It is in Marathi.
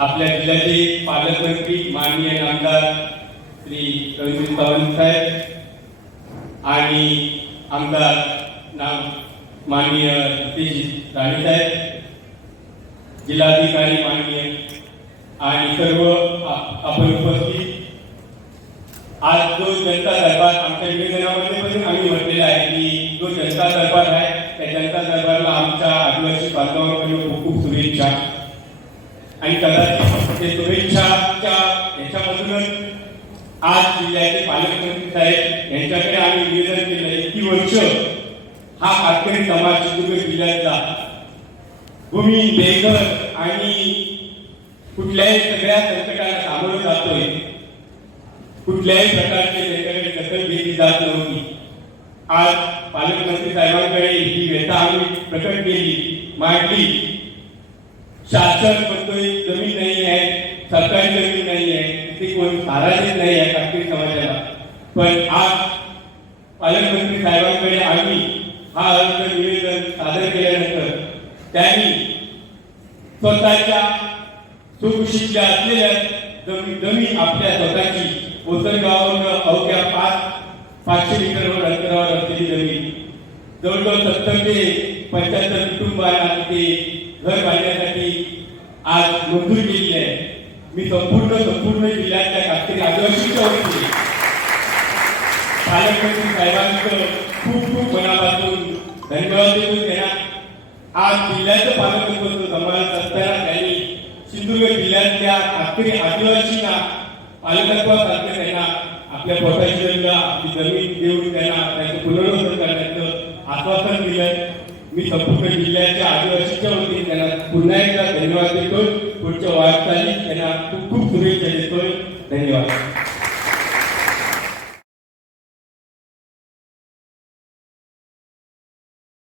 आपल्या जिल्ह्याचे पालकमंत्री माननीय आमदार श्री रवींद्र सावंत साहेब आणि आमदार नाम माननीय नितेश राणे साहेब जिल्हाधिकारी माननीय आणि सर्व आपण उपस्थित. आज जो जनता दरबार आमच्या निवेदनामध्ये पण आम्ही म्हटलेला आहे की जो जनता दरबार आहे त्या जनता दरबारला आमच्या आदिवासी बांधवांकडून खूप खूप शुभेच्छा. आणि कदाचित ते शुभेच्छाच्या याच्यामधूनच आज जिल्ह्याचे पालकमंत्री साहेब यांच्याकडे आम्ही निवेदन केलं इतकी वर्ष हा आटकरी समाज सिंधुदुर्ग जिल्ह्यातला भूमी बेघर आणि कुठल्याही सगळ्या संकटाला सामोरं जातोय. कुठल्याही प्रकारचे त्यांच्याकडे दखल घेतली जात नव्हती. आज पालकमंत्री साहेबांकडे ही व्यथा आम्ही प्रकट केली मांडली. शासन म्हणतोय जमीन नाही आहे सरकारी जमीन नाही आहे तिथे कोण सारायचेच नाही आहे काश्मीर समाजाला. पण आज पालकमंत्री साहेबांकडे आम्ही हा अर्ज निवेदन सादर केल्यानंतर त्यांनी स्वतःच्या सुखुशीतल्या असलेल्या जमीन जमीन आपल्या स्वतःची ओसरगावावरून अवघ्या पाच पाचशे मीटरवर अंतरावर असलेली जमीन जवळजवळ सत्तर ते पंच्याहत्तर कुटुंबांना तिथे घर बांधण्यासाठी आज मंजूर केली आहे. मी संपूर्ण संपूर्ण जिल्ह्यातल्या कातकरी आदिवासीच्या वतीने पालकमंत्री साहेबांचं खूप खूप मनापासून धन्यवाद देतो. त्यांना आज जिल्ह्याचं पालकत्व सांभाळत असताना त्यांनी सिंधुदुर्ग जिल्ह्यातल्या कातकरी आदिवासींना पालकत्वासारखं त्यांना आपल्या प्रोफेशनलला आपली जमीन देऊन त्यांना त्यांचं पुनर्वसन करण्याचं आश्वासन दिलंय. मी संपूर्ण जिल्ह्याच्या आदिवासीच्या वतीने त्यांना पुन्हा एकदा धन्यवाद देतोय. पुढच्या वाटचाली त्यांना खूप खूप शुभेच्छा देतोय. धन्यवाद.